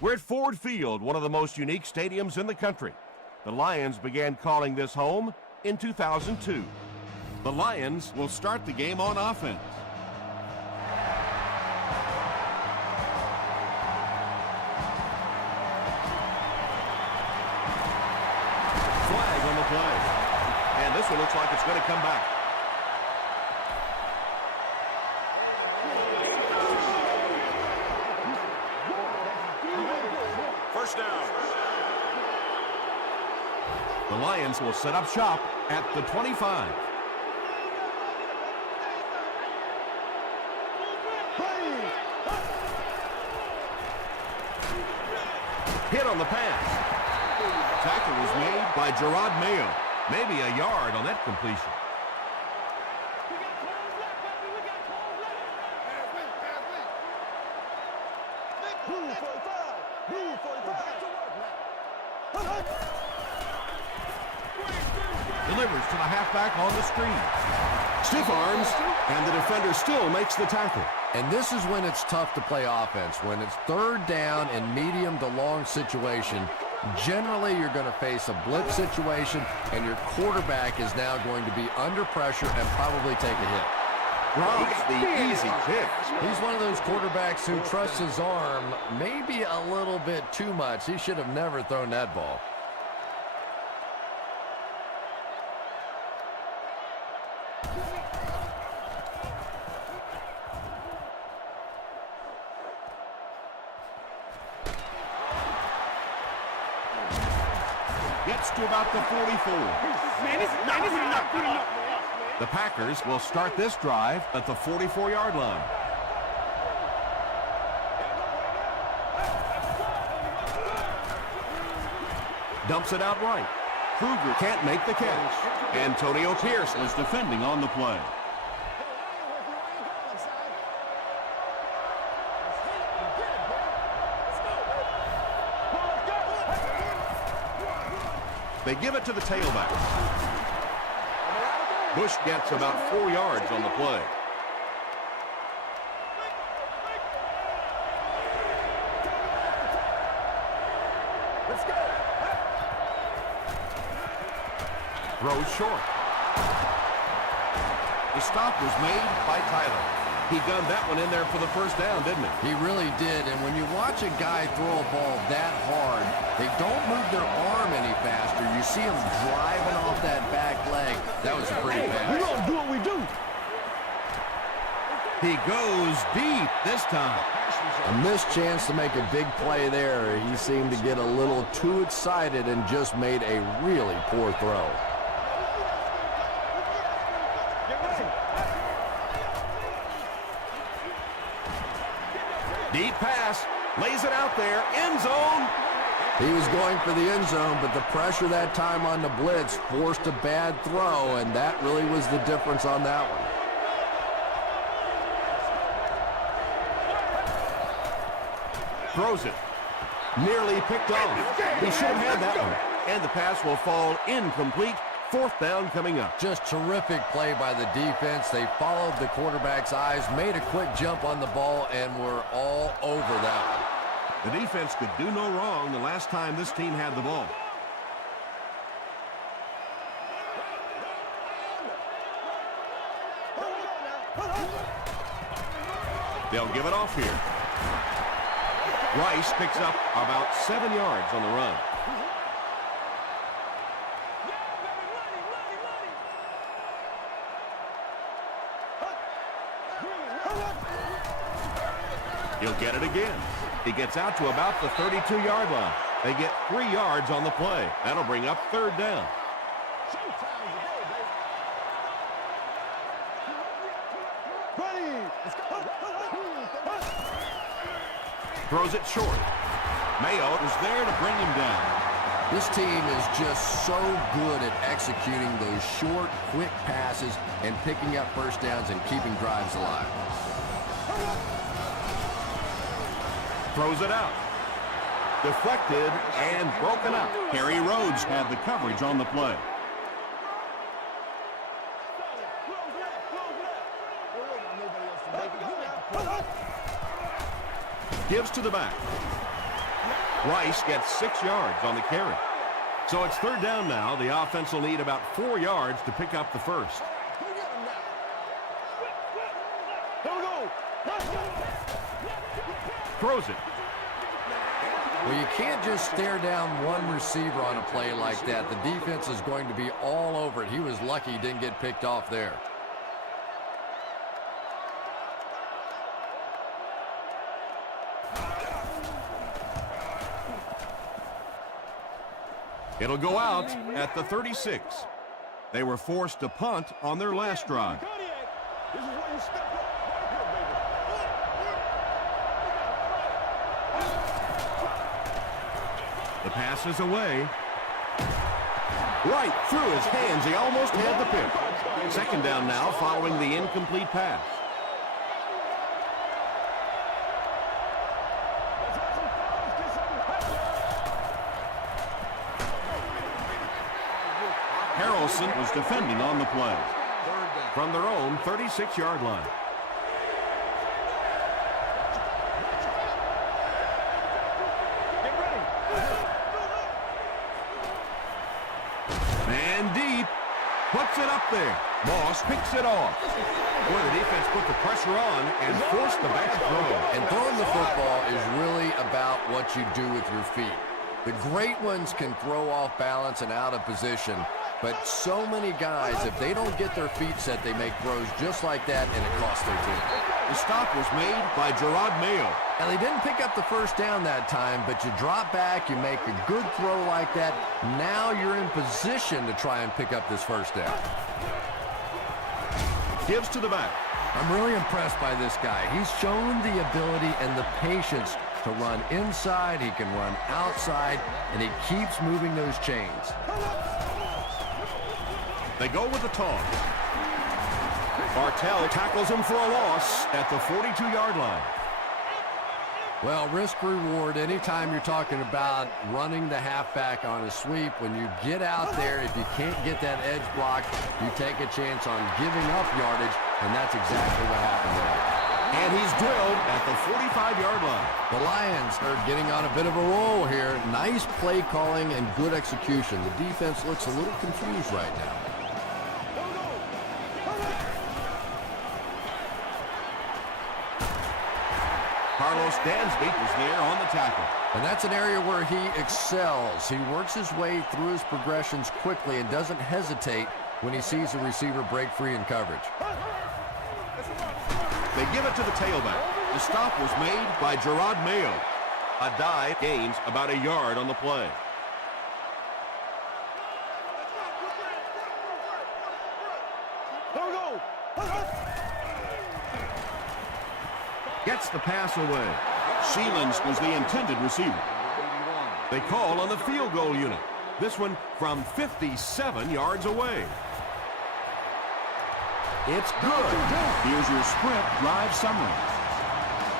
We're at Ford Field, one of the most unique stadiums in the country. The Lions began calling this home in 2002. The Lions will start the game on offense. Flag on the play. And this one looks like it's going to come back. First down. The Lions will set up shop at the 25. Hit on the pass. Tackle was made by Gerard Mayo. Maybe a yard on that completion. Delivers to the halfback on the screen. Stiff arms, and the defender still makes the tackle. And this is when it's tough to play offense. When it's third down and medium to long situation, generally you're going to face a blitz situation, and your quarterback is now going to be under pressure and probably take a hit. Drops the easy pick. He's one of those quarterbacks who trusts his arm maybe a little bit too much. He should have never thrown that ball. Gets to about the 44. The Packers will start this drive at the 44-yard line. Dumps it out right. Kruger can't make the catch. Antonio Pierce is defending on the play. They give it to the tailback. Bush gets about 4 yards on the play. Throws short. The stop was made by Tyler. He gunned that one in there for the first down, didn't he? He really did, and when you watch a guy throw a ball that hard, they don't move their arm any faster. You see him driving off that back leg. That was pretty bad. We gonna do what we do. He goes deep this time. A missed chance to make a big play there. He seemed to get a little too excited and just made a really poor throw. Deep pass, lays it out there, end zone. He was going for the end zone, but the pressure that time on the blitz forced a bad throw, and that really was the difference on that one. Throws it. Nearly picked off. He should have had that one. And the pass will fall incomplete. Fourth down coming up. Just terrific play by the defense. They followed the quarterback's eyes, made a quick jump on the ball, and were all over that one. The defense could do no wrong the last time this team had the ball. They'll give it off here. Rice picks up about 7 yards on the run. He'll get it again. He gets out to about the 32-yard line. They get 3 yards on the play. That'll bring up third down. Throws it short. Mayo is there to bring him down. This team is just so good at executing those short, quick passes and picking up first downs and keeping drives alive. Throws it out. Deflected and broken up. Harry Rhodes had the coverage on the play. Gives to the back. Rice gets 6 yards on the carry. So it's third down now. The offense will need about 4 yards to pick up the first. Throws it. Well, you can't just stare down one receiver on a play like that. The defense is going to be all over it. He was lucky he didn't get picked off there. It'll go out at the 36. They were forced to punt on their last drive. The pass is away. Right through his hands. He almost had the pick. Second down now following the incomplete pass. Harrelson was defending on the play from their own 36-yard line. Man deep, puts it up there. Moss picks it off. Boy, the defense put the pressure on and forced the bad throw. And throwing the football is really about what you do with your feet. The great ones can throw off balance and out of position, but so many guys, if they don't get their feet set, they make throws just like that, and it costs their team. The stop was made by Gerard Mayo. And they didn't pick up the first down that time, but you drop back, you make a good throw like that. Now you're in position to try and pick up this first down. Gives to the back. I'm really impressed by this guy. He's shown the ability and the patience to run inside, he can run outside, and he keeps moving those chains. They go with the taunt. Bartell tackles him for a loss at the 42-yard line. Well, risk-reward, anytime you're talking about running the halfback on a sweep, when you get out there, if you can't get that edge block, you take a chance on giving up yardage, and that's exactly what happened there. And he's drilled at the 45-yard line. The Lions are getting on a bit of a roll here. Nice play calling and good execution. The defense looks a little confused right now. Carlos Dansby was there on the tackle. And that's an area where he excels. He works his way through his progressions quickly and doesn't hesitate when he sees a receiver break free in coverage. They give it to the tailback. The stop was made by Gerard Mayo. A dive gains about a yard on the play. Gets the pass away. Sheelans was the intended receiver. They call on the field goal unit. This one from 57 yards away. It's good. Here's your sprint drive summary.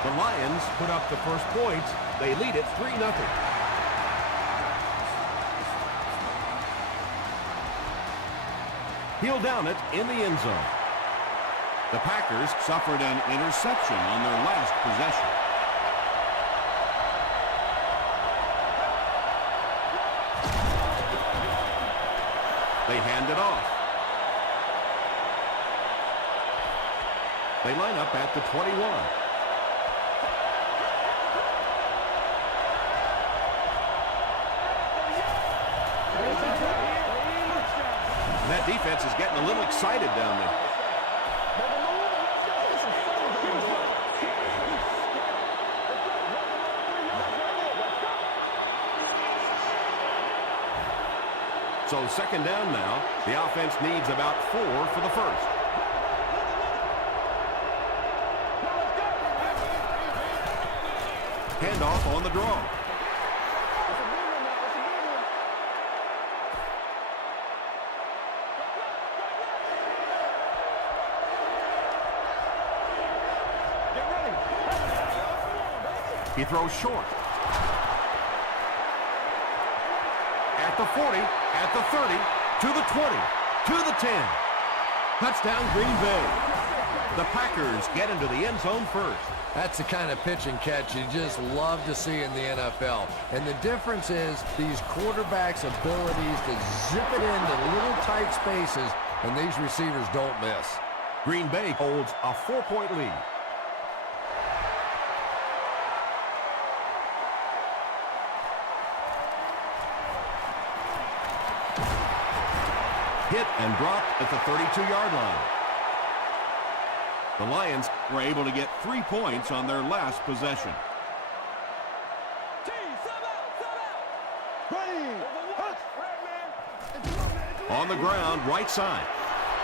The Lions put up the first points. They lead it 3-0. He'll down it in the end zone. The Packers suffered an interception on their last possession. They hand it off. They line up at the 21. That defense is getting a little excited down there. So second down now. The offense needs about 4 for the first. Handoff on the draw. He throws short. At the 40, at the 30, to the 20, to the 10. Touchdown, Green Bay. The Packers get into the end zone first. That's the kind of pitch and catch you just love to see in the NFL. And the difference is these quarterbacks' abilities to zip it into little tight spaces, and these receivers don't miss. Green Bay holds a 4-point lead. Hit and dropped at the 32-yard line. The Lions were able to get 3 points on their last possession. On the ground, right side.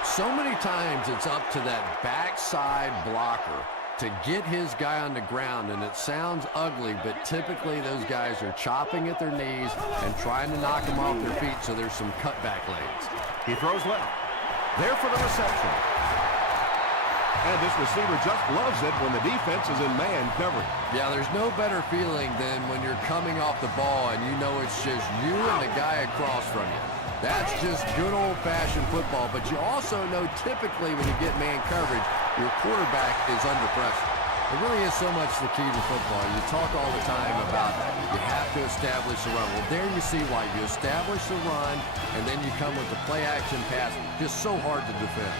So many times it's up to that backside blocker to get his guy on the ground, and it sounds ugly, but typically those guys are chopping at their knees and trying to knock them off their feet, so there's some cutback lanes. He throws left. There for the reception. And this receiver just loves it when the defense is in man coverage. Yeah, there's no better feeling than when you're coming off the ball and you know it's just you and the guy across from you. That's just good old-fashioned football, but you also know typically when you get man coverage, your quarterback is under pressure. It really is so much the key to football. You talk all the time about you have to establish the run. Well, there you see why. You establish the run, and then you come with the play-action pass. Just so hard to defend.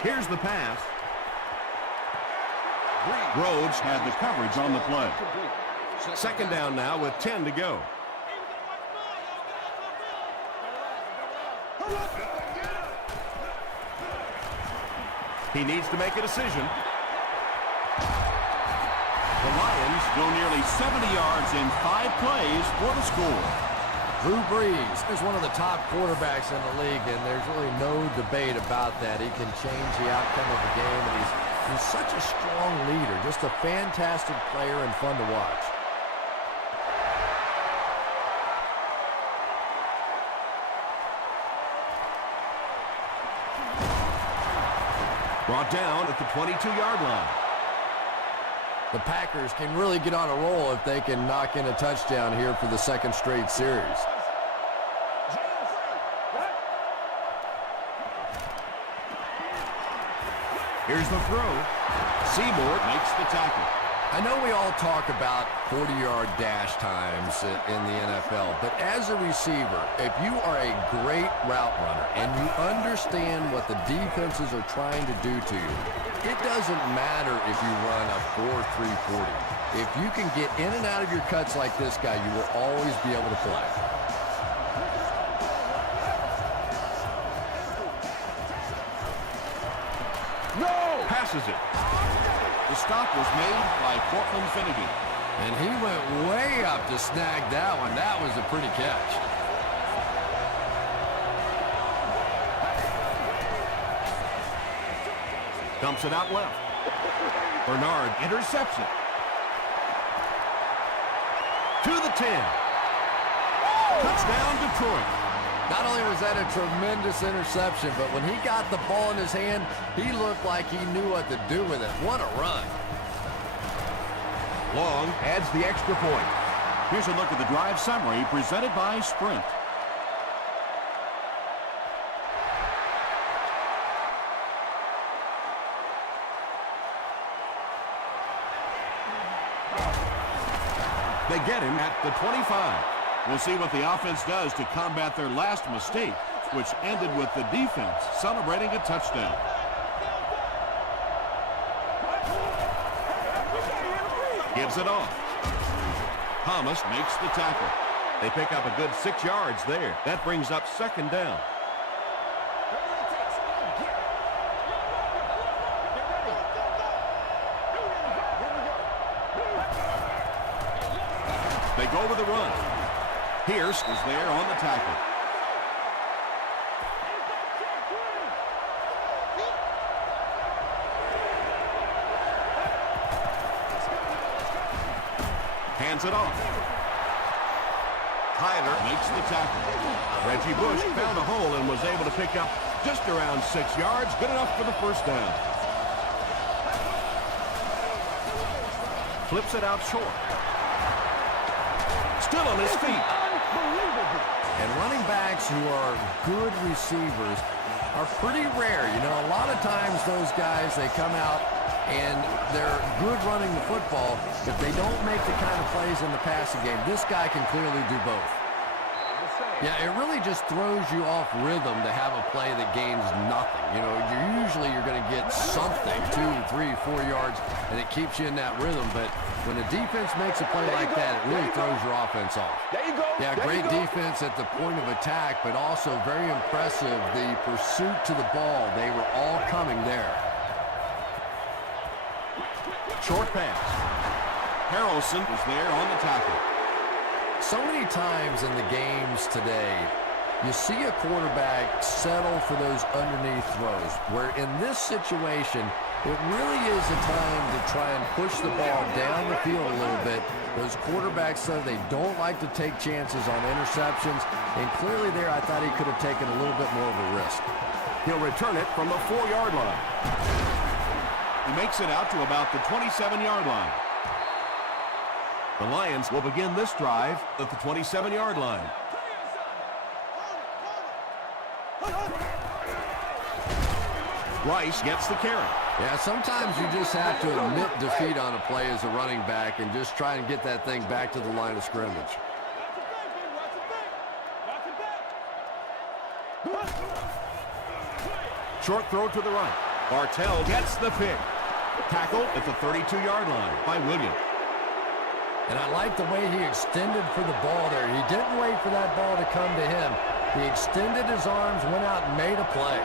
Here's the pass. Rhodes had the coverage on the play. Second down now with 10 to go. He needs to make a decision. The Lions go nearly 70 yards in 5 plays for the score. Drew Brees is one of the top quarterbacks in the league, and there's really no debate about that. He can change the outcome of the game, and he's such a strong leader, just a fantastic player and fun to watch. Brought down at the 22-yard line. The Packers can really get on a roll if they can knock in a touchdown here for the second straight series. Here's the throw. Seymour makes the tackle. I know we all talk about 40-yard dash times in the NFL, but as a receiver, if you are a great route runner and you understand what the defenses are trying to do to you, it doesn't matter if you run a 4.340. If you can get in and out of your cuts like this guy, you will always be able to play. No! Passes it. The stop was made by Cortland Finnegan. And he went way up to snag that one. That was a pretty catch. Dumps it out left. Bernard intercepts it. To the 10. Touchdown, Detroit. Not only was that a tremendous interception, but when he got the ball in his hand, he looked like he knew what to do with it. What a run. Long adds the extra point. Here's a look at the drive summary presented by Sprint. They get him at the 25. We'll see what the offense does to combat their last mistake, which ended with the defense celebrating a touchdown. Gives it off. Thomas makes the tackle. They pick up a good 6 yards there. That brings up second down. They go with the run. Pierce is there on the tackle. Hands it off. Tyler makes the tackle. Reggie Bush found a hole and was able to pick up just around 6 yards. Good enough for the first down. Flips it out short. Still on his feet. And running backs who are good receivers are pretty rare. You know, a lot of times those guys, they come out and they're good running the football, but they don't make the kind of plays in the passing game. This guy can clearly do both. Yeah, it really just throws you off rhythm to have a play that gains nothing. You know, you're going to get something, 2, 3, 4 yards, and it keeps you in that rhythm. But when the defense makes a play like that, it really throws your offense off. There you go. Yeah, great defense at the point of attack, but also very impressive, the pursuit to the ball. They were all coming there. Short pass. Harrelson was there on the tackle. So many times in the games today, you see a quarterback settle for those underneath throws, where in this situation, it really is a time to try and push the ball down the field a little bit. Those quarterbacks, though, they don't like to take chances on interceptions, and clearly there I thought he could have taken a little bit more of a risk. He'll return it from the 4-yard line. He makes it out to about the 27-yard line. The Lions will begin this drive at the 27-yard line. Rice gets the carry. Yeah, sometimes you just have to admit defeat on a play as a running back and just try and get that thing back to the line of scrimmage. Short throw to the right. Bartell gets the pick. Tackle at the 32-yard line by Williams. And I like the way he extended for the ball there. He didn't wait for that ball to come to him. He extended his arms, went out and made a play.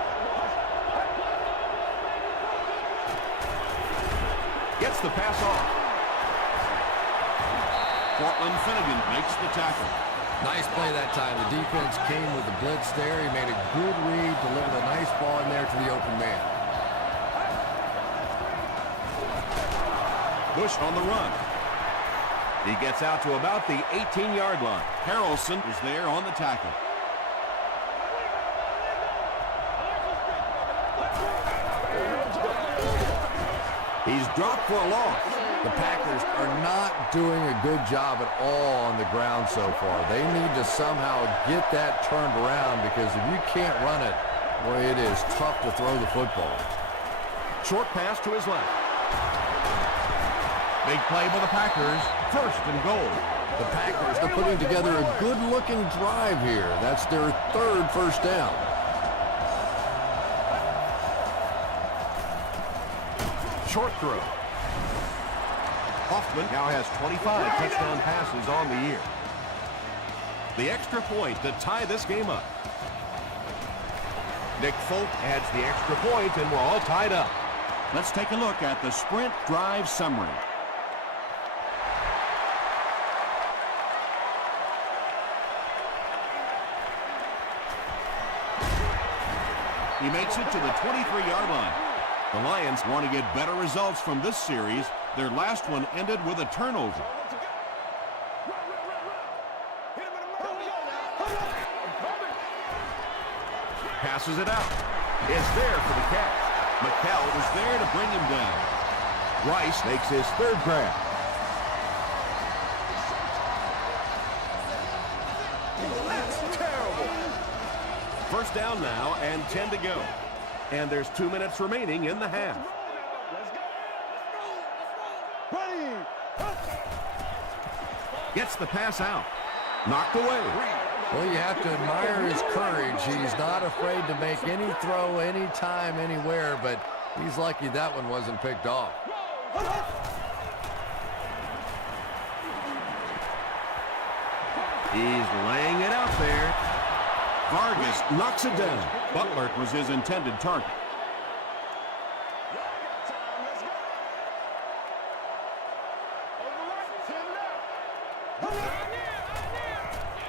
Gets the pass off. Cortland Finnegan makes the tackle. Nice play that time. The defense came with the blitz there. He made a good read, delivered a nice ball in there to the open man. Bush on the run. He gets out to about the 18-yard line. Harrelson is there on the tackle. He's dropped for a loss. The Packers are not doing a good job at all on the ground so far. They need to somehow get that turned around, because if you can't run it, boy, it is tough to throw the football. Short pass to his left. Big play by the Packers. First and goal. The Packers are putting together a good-looking drive here. That's their third first down. Short throw. Hoffman now has 25 touchdown passes on the year. The extra point to tie this game up. Nick Folk adds the extra point, and we're all tied up. Let's take a look at the sprint drive summary. He makes it to the 23-yard line. The Lions want to get better results from this series. Their last one ended with a turnover. Passes it out. It's there for the catch. McCall was there to bring him down. Rice makes his third grab. That's terrible. First down now and 10 to go. And there's 2 minutes remaining in the half. Gets the pass out. Knocked away. Well, you have to admire his courage. He's not afraid to make any throw, anytime, anywhere, but he's lucky that one wasn't picked off. He's laying it out there. Vargas knocks it down. Butler was his intended target.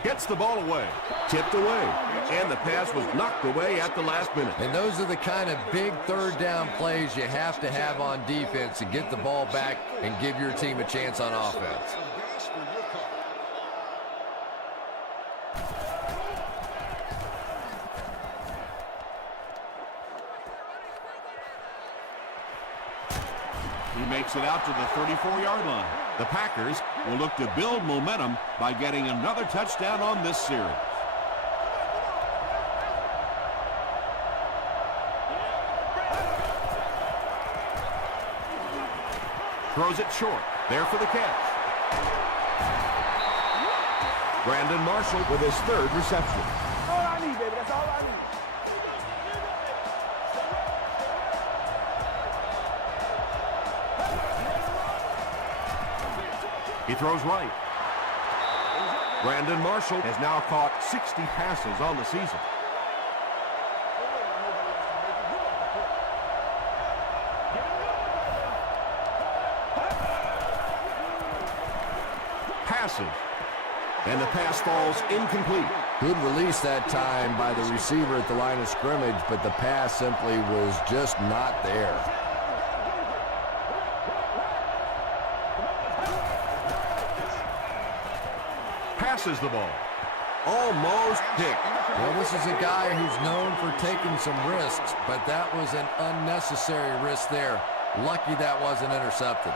Gets the ball away. Tipped away. And the pass was knocked away at the last minute. And those are the kind of big third down plays you have to have on defense to get the ball back and give your team a chance on offense. He makes it out to the 34-yard line. The Packers will look to build momentum by getting another touchdown on this series. Throws it short. There for the catch. Brandon Marshall with his third reception. All I need, baby. That's all I need. He throws right. Brandon Marshall has now caught 60 passes on the season. Passes. And the pass falls incomplete. Good release that time by the receiver at the line of scrimmage, but the pass simply was just not there. Passes the ball. Almost picked. Well, this is a guy who's known for taking some risks, but that was an unnecessary risk there. Lucky that wasn't intercepted.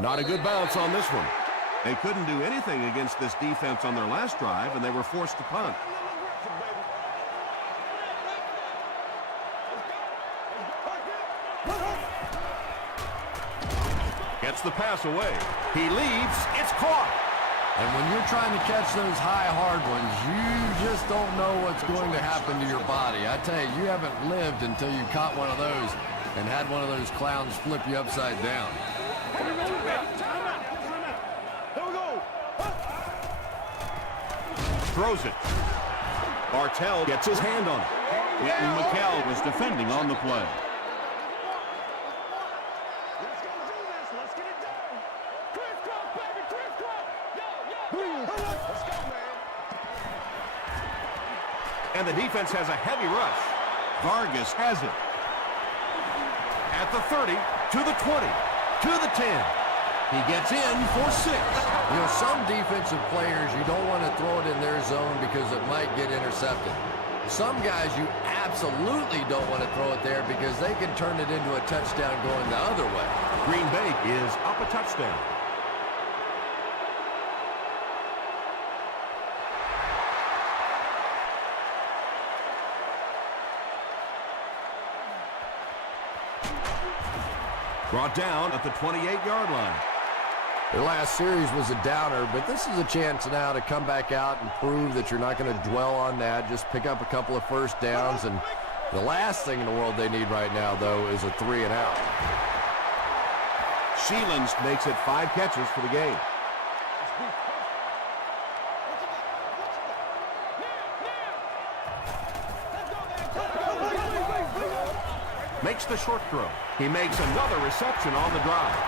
Not a good bounce on this one. They couldn't do anything against this defense on their last drive, and they were forced to punt. Gets the pass away. He leads. It's caught. And when you're trying to catch those high, hard ones, you just don't know what's going to happen to your body. I tell you, you haven't lived until you caught one of those and had one of those clowns flip you upside down. Throws it. Bartell gets his hand on it. Quentin McKell was defending on the play. Let's go do this. Let's get it done. Crisscross, baby, crisscross. Let's go, man. And the defense has a heavy rush. Vargas has it. At the 30, to the 20, to the 10. He gets in for 6. You know, some defensive players, you don't want to throw it in their zone because it might get intercepted. Some guys, you absolutely don't want to throw it there because they can turn it into a touchdown going the other way. Green Bay is up a touchdown. Brought down at the 28-yard line. Their last series was a downer, but this is a chance now to come back out and prove that you're not going to dwell on that. Just pick up a couple of first downs, and the last thing in the world they need right now, though, is a 3 and out. Sheelands makes it 5 catches for the game. Makes the short throw. He makes another reception on the drive.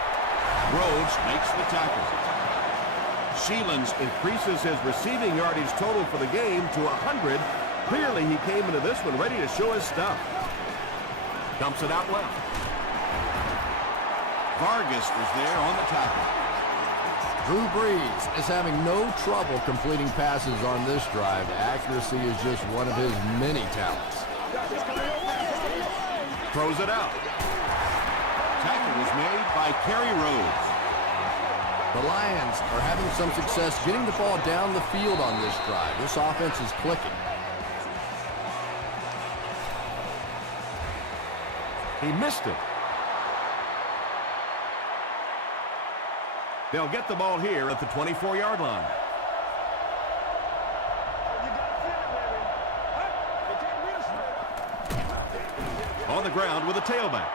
Rhodes makes the tackle. Sheelands increases his receiving yardage total for the game to 100. Clearly, he came into this one ready to show his stuff. Dumps it out left. Vargas was there on the tackle. Drew Brees is having no trouble completing passes on this drive. Accuracy is just one of his many talents. Throws it out. Tackle was made by Kerry Rhodes. The Lions are having some success getting the ball down the field on this drive. This offense is clicking. He missed it. They'll get the ball here at the 24-yard line. On the ground with a tailback.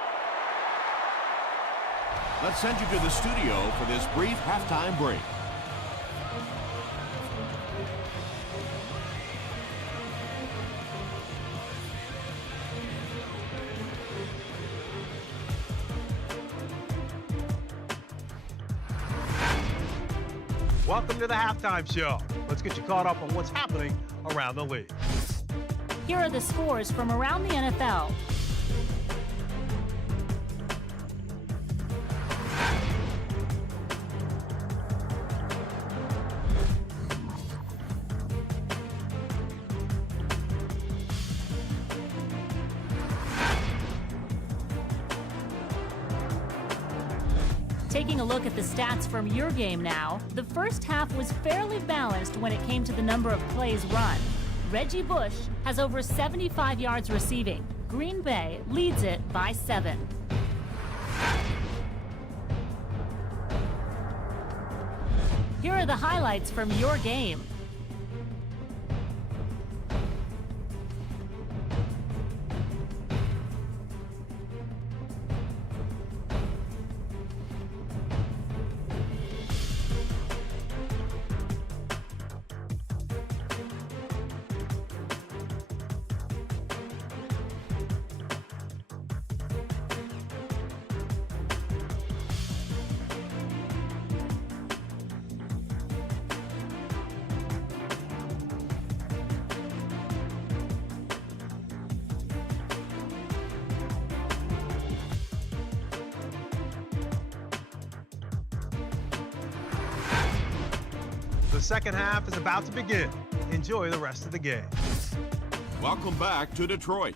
Let's send you to the studio for this brief halftime break. Welcome to the halftime show. Let's get you caught up on what's happening around the league. Here are the scores from around the NFL. Taking a look at the stats from your game now, the first half was fairly balanced when it came to the number of plays run. Reggie Bush has over 75 yards receiving. Green Bay leads it by 7. Here are the highlights from your game. The second half is about to begin. Enjoy the rest of the game. Welcome back to Detroit.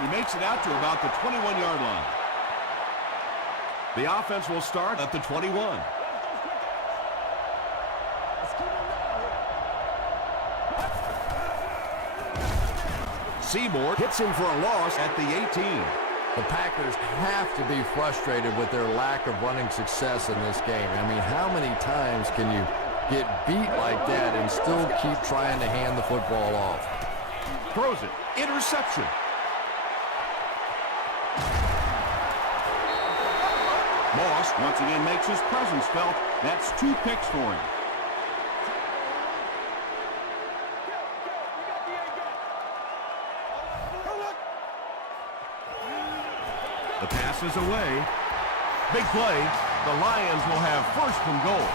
He makes it out to about the 21-yard line. The offense will start at the 21. Seymour hits him for a loss at the 18. The Packers have to be frustrated with their lack of running success in this game. I mean, how many times can you get beat like that and still keep trying to hand the football off? Throws it. Interception. Moss once again makes his presence felt. That's 2 picks for him. The pass is away. Big play. The Lions will have first and goal.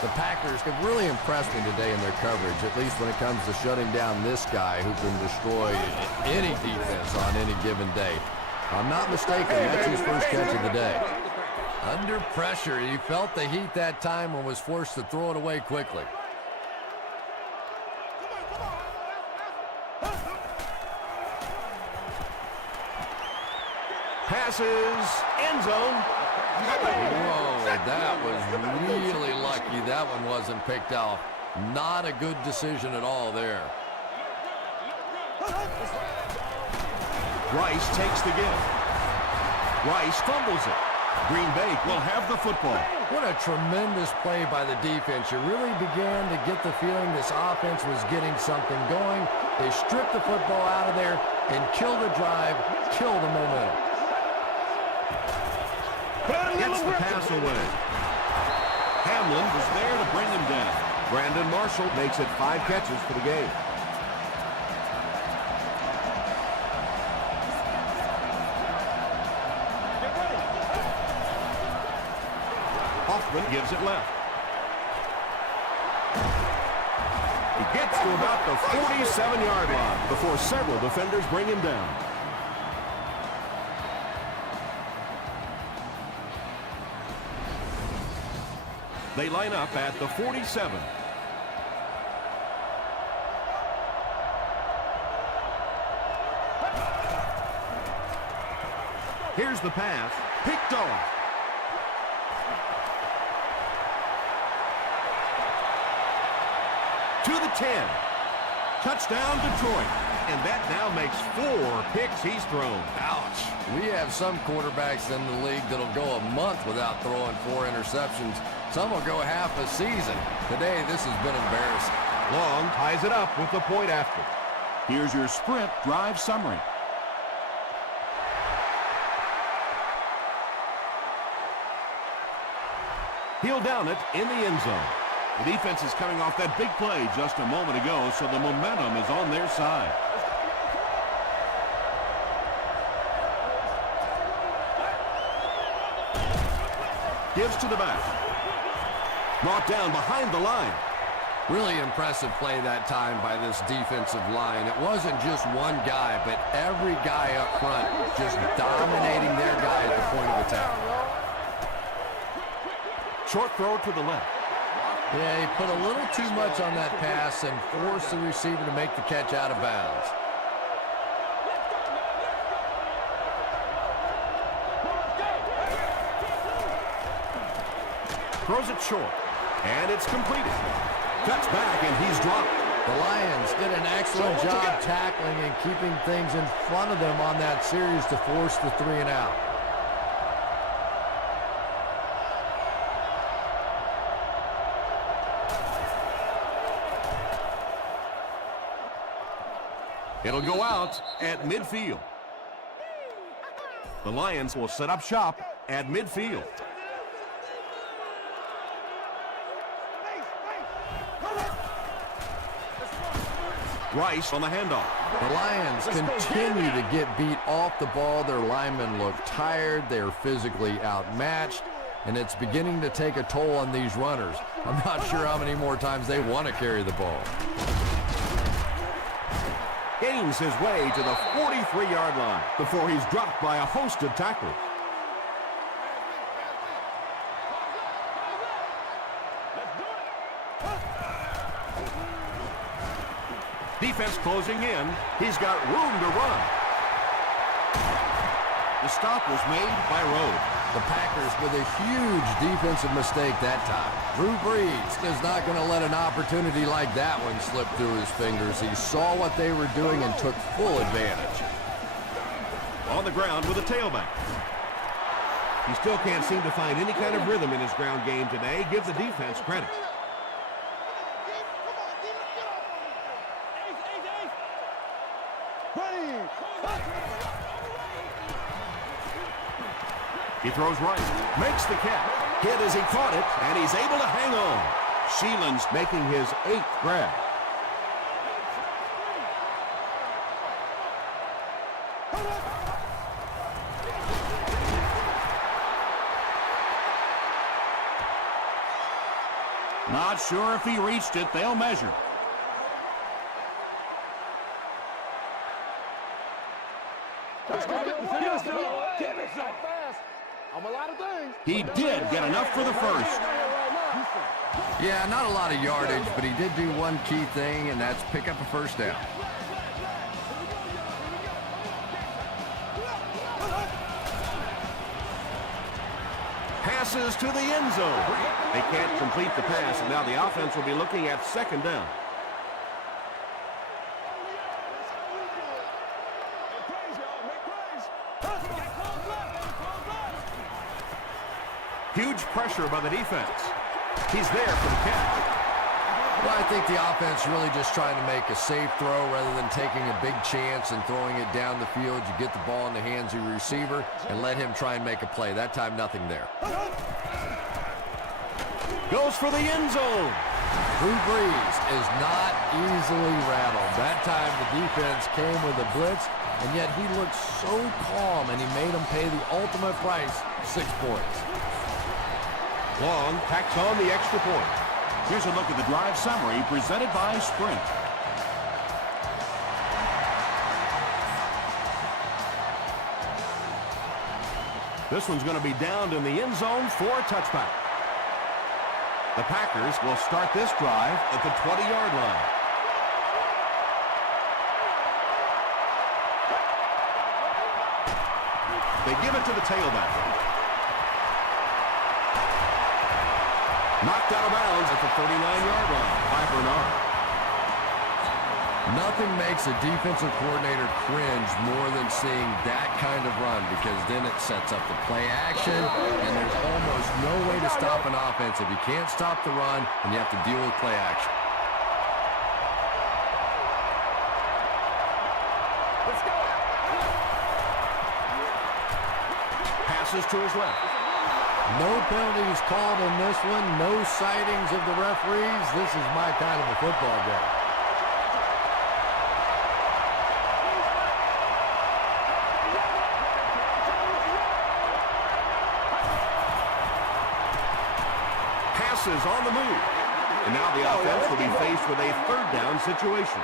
The Packers have really impressed me today in their coverage, at least when it comes to shutting down this guy who can destroy any defense on any given day. If I'm not mistaken, that's his first catch of the day. Under pressure, he felt the heat that time and was forced to throw it away quickly. Passes, end zone. Whoa, that was really lucky that one wasn't picked off. Not a good decision at all there. Rice takes the give. Rice fumbles it. Green Bay will have the football. What a tremendous play by the defense. You really began to get the feeling this offense was getting something going. They stripped the football out of there and killed the drive, killed the momentum. Gets the pass away. Hamlin was there to bring him down. Brandon Marshall makes it 5 catches for the game. Hoffman gives it left. He gets to about the 47-yard line before several defenders bring him down. They line up at the 47. Here's the pass. Picked off. To the 10. Touchdown, Detroit. And that now makes 4 picks he's thrown. Ouch. We have some quarterbacks in the league that'll go a month without throwing 4 interceptions. Some will go half a season. Today, this has been embarrassing. Long ties it up with the point after. Here's your sprint drive summary. He'll down it in the end zone. The defense is coming off that big play just a moment ago, so the momentum is on their side. Gives to the back. Brought down behind the line. Really impressive play that time by this defensive line. It wasn't just one guy, but every guy up front just dominating their guy at the point of attack. Short throw to the left. Yeah, he put a little too much on that pass and forced the receiver to make the catch out of bounds. Throws it short, and it's completed. Cuts back, and he's dropped. The Lions did an excellent job tackling and keeping things in front of them on that series to force the 3-and-out. It'll go out at midfield. The Lions will set up shop at midfield. Rice on the handoff. The Lions continue to get beat off the ball. Their linemen look tired. They're physically outmatched, and it's beginning to take a toll on these runners. I'm not sure how many more times they want to carry the ball. Gains his way to the 43-yard line before he's dropped by a host of tacklers. Defense closing in. He's got room to run. The stop was made by Rhodes. The Packers with a huge defensive mistake that time. Drew Brees is not going to let an opportunity like that one slip through his fingers. He saw what they were doing and took full advantage. On the ground with a tailback. He still can't seem to find any kind of rhythm in his ground game today. Give the defense credit. He throws right, makes the catch. Hit as he caught it, and he's able to hang on. Sheelan's making his 8th grab. Not sure if he reached it. They'll measure. He did get enough for the first. Yeah, not a lot of yardage, but he did do one key thing, and that's pick up a first down. Passes to the end zone. They can't complete the pass, and now the offense will be looking at 2nd down. Huge pressure by the defense. He's there for the catch. Well, I think the offense really just trying to make a safe throw rather than taking a big chance and throwing it down the field. You get the ball in the hands of your receiver and let him try and make a play. That time, nothing there. Goes for the end zone. Drew Brees is not easily rattled. That time, the defense came with a blitz, and yet he looked so calm, and he made them pay the ultimate price, 6 points. Long tacks on the extra point. Here's a look at the drive summary presented by Sprint. This one's going to be downed in the end zone for a touchback. The Packers will start this drive at the 20-yard line. They give it to the tailback. Knocked out of bounds at the 39-yard line by Bernard. Nothing makes a defensive coordinator cringe more than seeing that kind of run, because then it sets up the play action, and there's almost no way to stop an offense if you can't stop the run and you have to deal with play action. Passes to his left. No penalties called in this one. No sightings of the referees. This is my kind of a football game. Passes on the move. And now the offense will be faced with a 3rd down situation.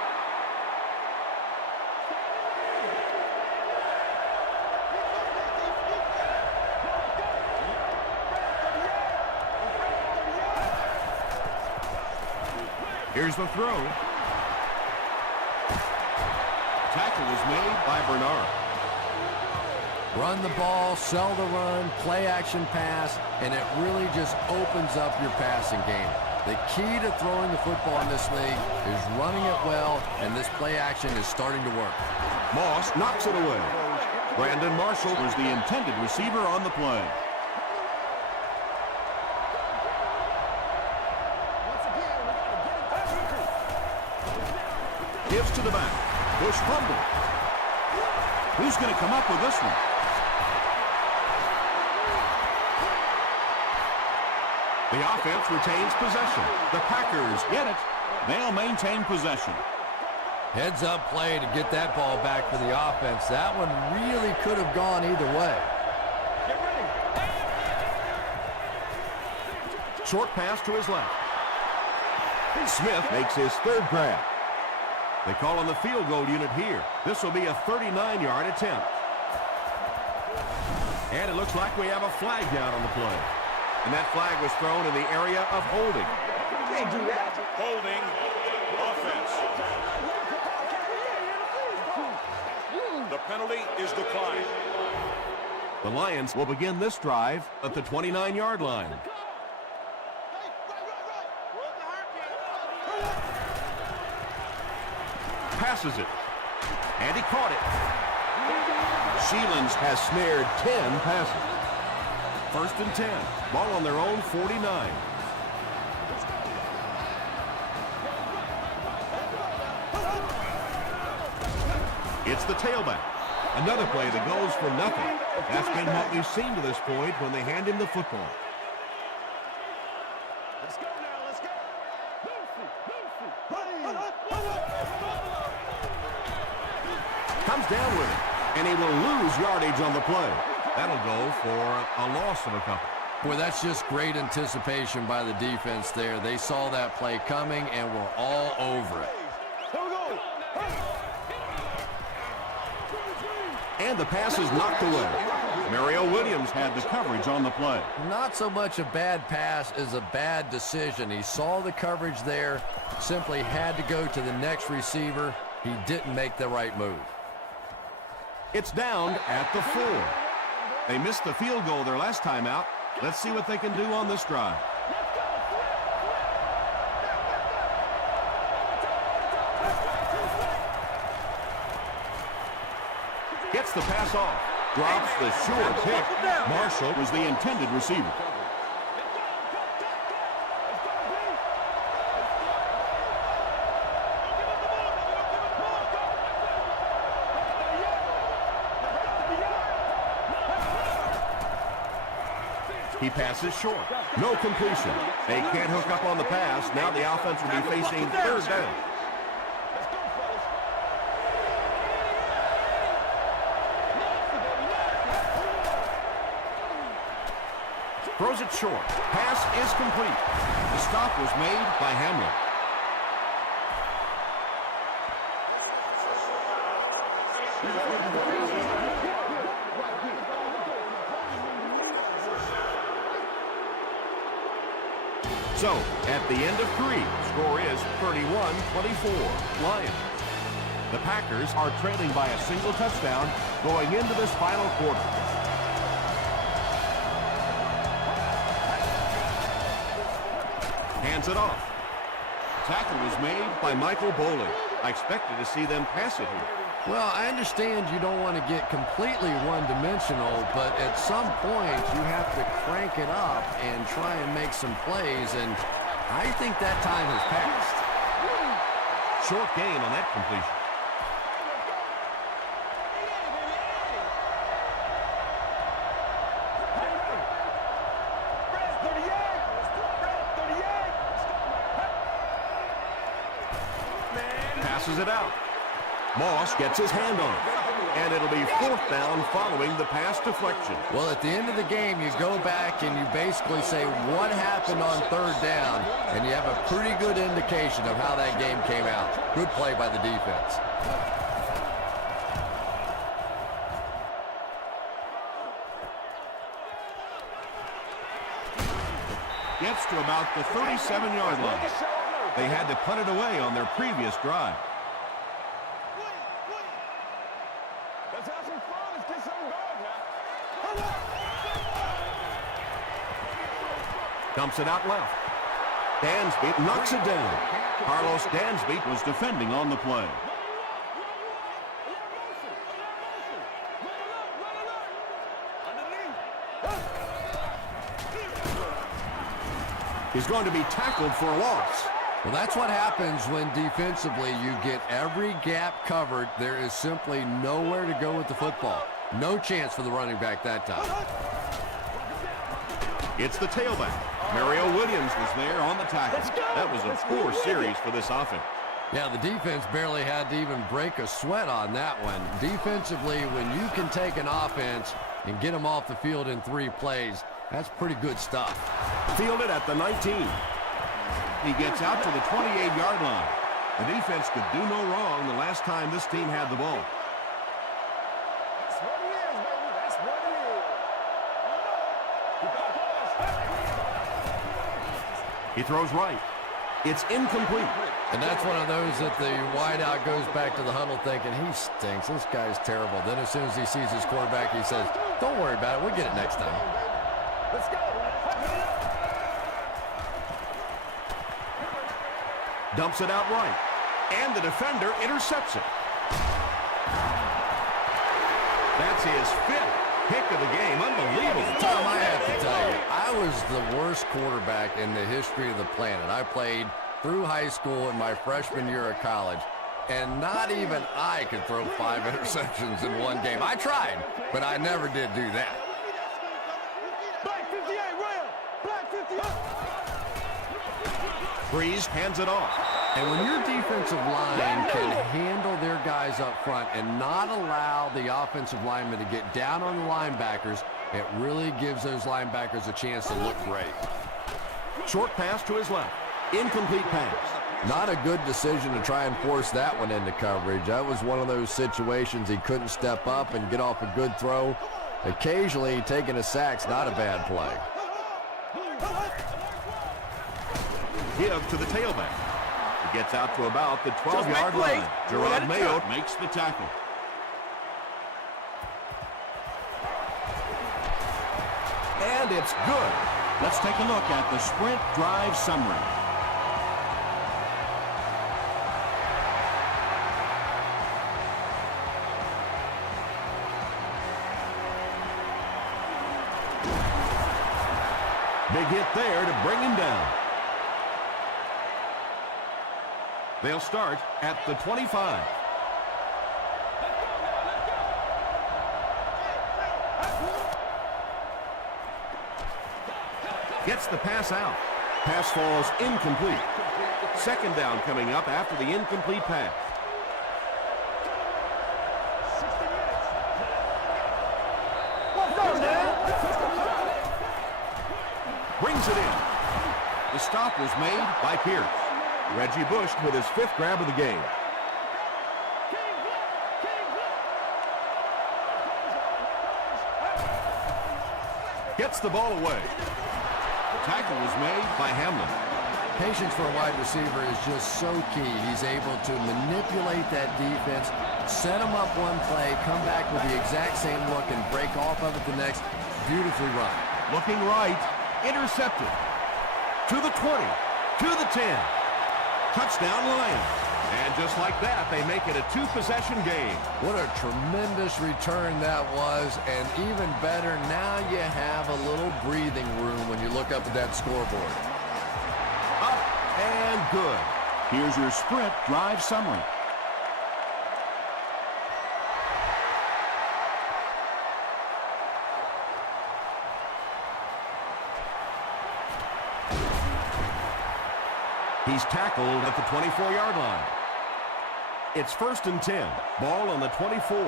Here's the throw. Tackle is made by Bernard. Run the ball, sell the run, play action pass, and it really just opens up your passing game. The key to throwing the football in this league is running it well, and this play action is starting to work. Moss knocks it away. Brandon Marshall was the intended receiver on the play. Gives to the back. Bush fumble. Who's going to come up with this one? The offense retains possession. The Packers get it. They'll maintain possession. Heads-up play to get that ball back for the offense. That one really could have gone either way. Short pass to his left. Smith makes his third grab. They call on the field goal unit here. This will be a 39-yard attempt. And it looks like we have a flag down on the play. And that flag was thrown in the area of holding. Can't do that. Holding offense. The penalty is declined. The Lions will begin this drive at the 29-yard line. Passes it. And he caught it. Sheelans has snared 10 passes. 1st and 10. Ball on their own 49. It's the tailback. Another play that goes for nothing. That's been what we've seen to this point when they hand him the football. Let's go now. Let's go. Comes down with it. And he will lose yardage on the play. That'll go for a loss of a couple. Boy, that's just great anticipation by the defense there. They saw that play coming and were all over it. Here we go. And the pass is knocked away. Mario Williams had the coverage on the play. Not so much a bad pass as a bad decision. He saw the coverage there, simply had to go to the next receiver. He didn't make the right move. It's down at the 4. They missed the field goal their last time out. Let's see what they can do on this drive. Gets the pass off. Drops the short pick. Marshall was the intended receiver. He passes short. No completion. They can't hook up on the pass. Now the offense will be facing 3rd down. Throws it short. Pass is complete. The stop was made by Hamlin. So, at the end of 3, score is 31-24, Lions. The Packers are trailing by a single touchdown going into this final quarter. Hands it off. Tackle was made by Michael Bowling. I expected to see them pass it here. Well, I understand you don't want to get completely one-dimensional, but at some point you have to crank it up and try and make some plays, and I think that time has passed. Short gain on that completion. Passes it out. Moss gets his hand on it. And it'll be 4th down following the pass deflection. Well, at the end of the game, you go back and you basically say what happened on 3rd down, and you have a pretty good indication of how that game came out. Good play by the defense. Gets to about the 37-yard line. They had to punt it away on their previous drive. Let's have some fun. Let's get something going now. Dumps it out left. Dansby knocks it down. Carlos Dansby was defending on the play. He's going to be tackled for a loss. Well, that's what happens when defensively you get every gap covered. There is simply nowhere to go with the football. No chance for the running back that time. It's the tailback. Mario Williams was there on the tackle. That was a poor series for this offense. Yeah, the defense barely had to even break a sweat on that one. Defensively, when you can take an offense and get them off the field in 3 plays, that's pretty good stuff. Fielded at the 19. He gets out to the 28-yard line. The defense could do no wrong the last time this team had the ball. That's what it is, baby. That's what it is. He throws right. It's incomplete. And that's one of those that the wideout goes back to the huddle thinking, he stinks, this guy's terrible. Then as soon as he sees his quarterback, he says, don't worry about it, we'll get it next time. Let's go. Dumps it out right. And the defender intercepts it. That's his 5th pick of the game. Unbelievable. Tom, I have to tell you, I was the worst quarterback in the history of the planet. I played through high school and my freshman year of college, and not even I could throw 5 interceptions in one game. I tried, but I never did do that. Black 58, Rail. Black 58. Breeze hands it off. And when your defensive line can handle their guys up front and not allow the offensive linemen to get down on the linebackers, it really gives those linebackers a chance to look great. Short pass to his left. Incomplete pass. Not a good decision to try and force that one into coverage. That was one of those situations he couldn't step up and get off a good throw. Occasionally, taking a sack's not a bad play. Give to the tailback. He gets out to about the 12-yard line. Gerard Mayo makes the tackle. And it's good. Let's take a look at the sprint drive summary. Big hit there to bring him down. They'll start at the 25. Gets the pass out. Pass falls incomplete. Second down coming up after the incomplete pass. 60 minutes. Let's go, man. Brings it in. The stop was made by Pierce. Reggie Bush with his 5th grab of the game. Gets the ball away. The tackle was made by Hamlin. Patience for a wide receiver is just so key. He's able to manipulate that defense, set them up one play, come back with the exact same look, and break off of it the next. Beautifully run. Looking right. Intercepted. To the 20. To the 10. Touchdown Lions. And just like that, they make it a 2-possession game. What a tremendous return that was, and even better, now you have a little breathing room when you look up at that scoreboard. Up and good. Here's your sprint drive summary. He's tackled at the 24-yard line. It's 1st and 10. Ball on the 24.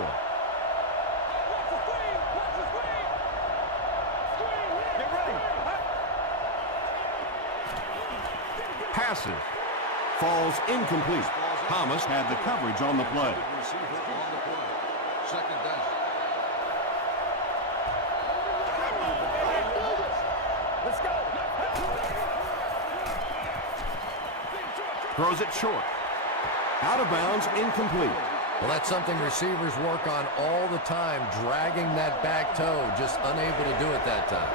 Passes. Falls incomplete. Thomas had the coverage on the play. Second down. Let's go. Throws it short. Out of bounds, incomplete. Well, that's something receivers work on all the time, dragging that back toe, just unable to do it that time.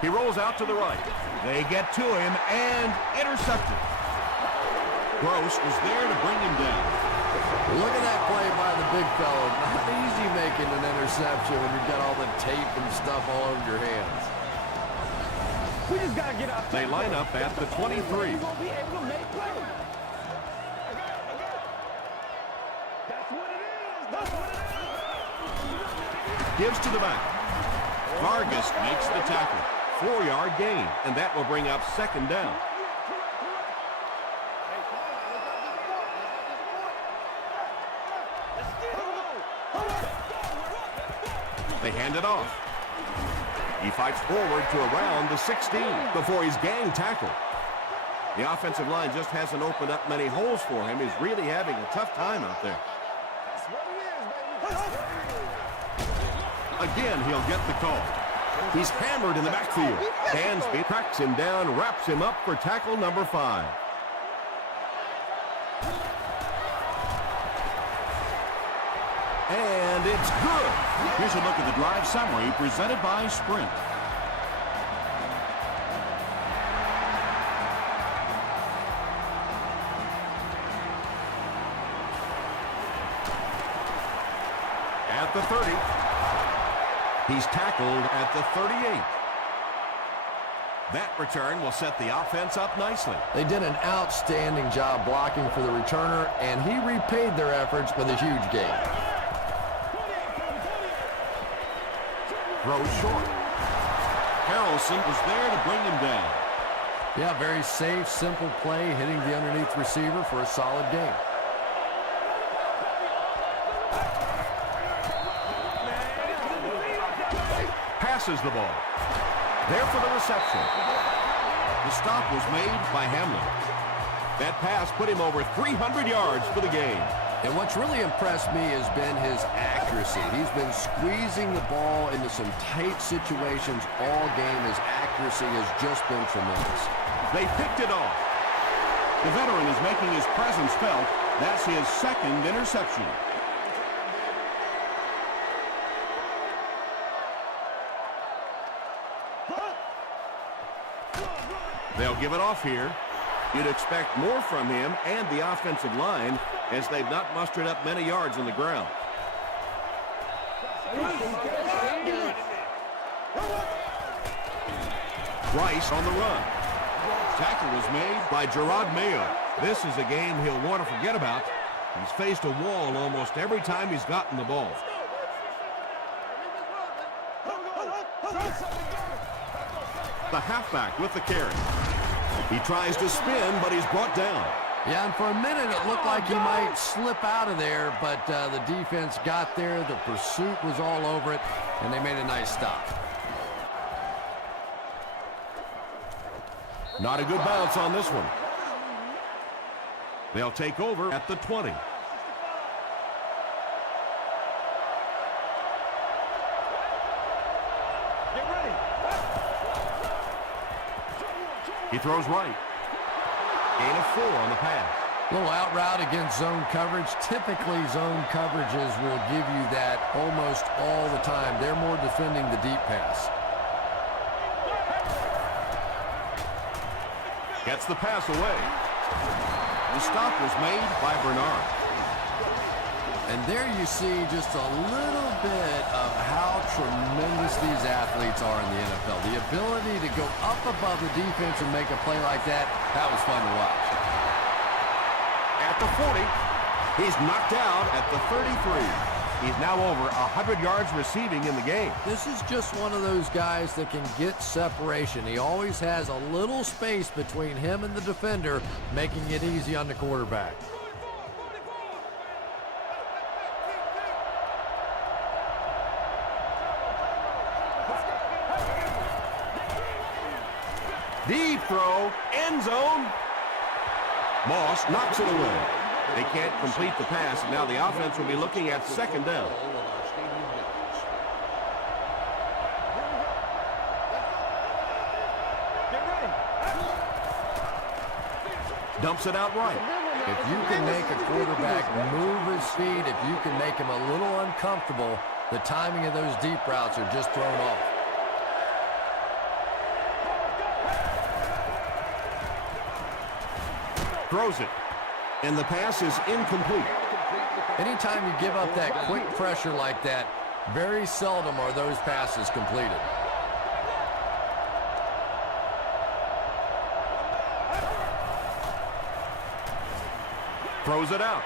He rolls out to the right. They get to him and intercepted. Gross was there to bring him down. Look at that play by the big fellow. Not easy making an interception when you've got all the tape and stuff all over your hands. We just gotta get out. They line up at the 23. We're gonna be able to make plays. That's what it is. That's what it is. Gives to the back. Vargas makes the tackle. 4-yard gain, and that will bring up second down. They hand it off. He fights forward to around the 16 before he's gang tackled. The offensive line just hasn't opened up many holes for him. He's really having a tough time out there. Again, he'll get the call. He's hammered in the backfield. Dansby cracks him down, wraps him up for tackle number 5. And it's good. Here's a look at the drive summary presented by Sprint. At the 30. He's tackled at the 38. That return will set the offense up nicely. They did an outstanding job blocking for the returner, and he repaid their efforts with a huge gain. Throws short. Harrelson was there to bring him down. Yeah, very safe, simple play, hitting the underneath receiver for a solid gain. Passes the ball. There for the reception. The stop was made by Hamlin. That pass put him over 300 yards for the game. And what's really impressed me has been his accuracy. He's been squeezing the ball into some tight situations all game. His accuracy has just been tremendous. They picked it off. The veteran is making his presence felt. That's his second interception. They'll give it off here. You'd expect more from him and the offensive line as they've not mustered up many yards on the ground. Rice on the run. Tackle was made by Gerard Mayo. This is a game he'll want to forget about. He's faced a wall almost every time he's gotten the ball. The halfback with the carry. He tries to spin, but he's brought down. Yeah, and for a minute it looked like he might slip out of there, but the defense got there. The pursuit was all over it, and they made a nice stop. Not a good bounce on this one. They'll take over at the 20. He throws right. Gain of 4 on the pass. Little out route against zone coverage. Typically, zone coverages will give you that almost all the time. They're more defending the deep pass. Gets the pass away. The stop was made by Bernard. And there you see just a little bit of how tremendous these athletes are in the NFL. The ability to go up above the defense and make a play like that, that was fun to watch. At the 40, he's knocked out at the 33. He's now over 100 yards receiving in the game. This is just one of those guys that can get separation. He always has a little space between him and the defender, making it easy on the quarterback. Deep throw, end zone. Moss knocks it away. They can't complete the pass. Now the offense will be looking at second down. Dumps it out right. If you can make a quarterback move his feet, if you can make him a little uncomfortable, the timing of those deep routes are just thrown off. Throws it. And the pass is incomplete. Anytime you give up that quick pressure like that, very seldom are those passes completed. Throws it out.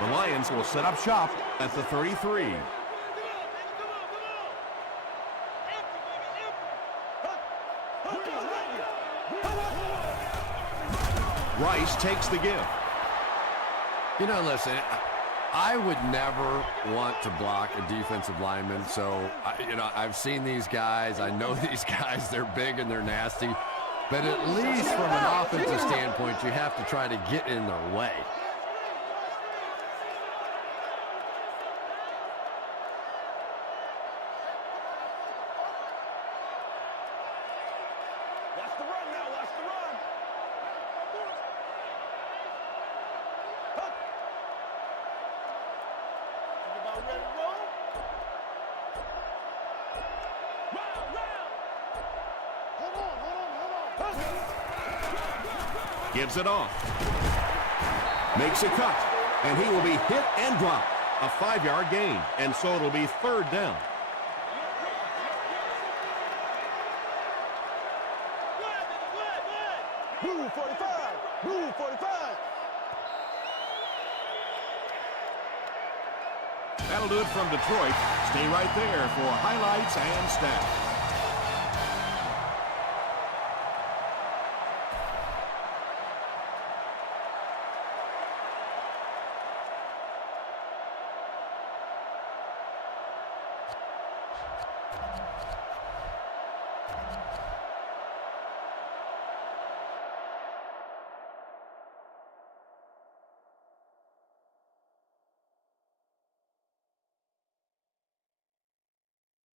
The Lions will set up shop at the 33. Rice takes the give. You know, listen, I would never want to block a defensive lineman. So, I've seen these guys. I know these guys. They're big and they're nasty. But at least from an offensive standpoint, you have to try to get in their way. Watch the run now. Watch the run. Think about ready to roll. Gives it off. Makes a cut. And he will be hit and dropped. A 5-yard gain. And so it'll be third down. Move 45. Move 45. That'll do it from Detroit. Stay right there for highlights and stats.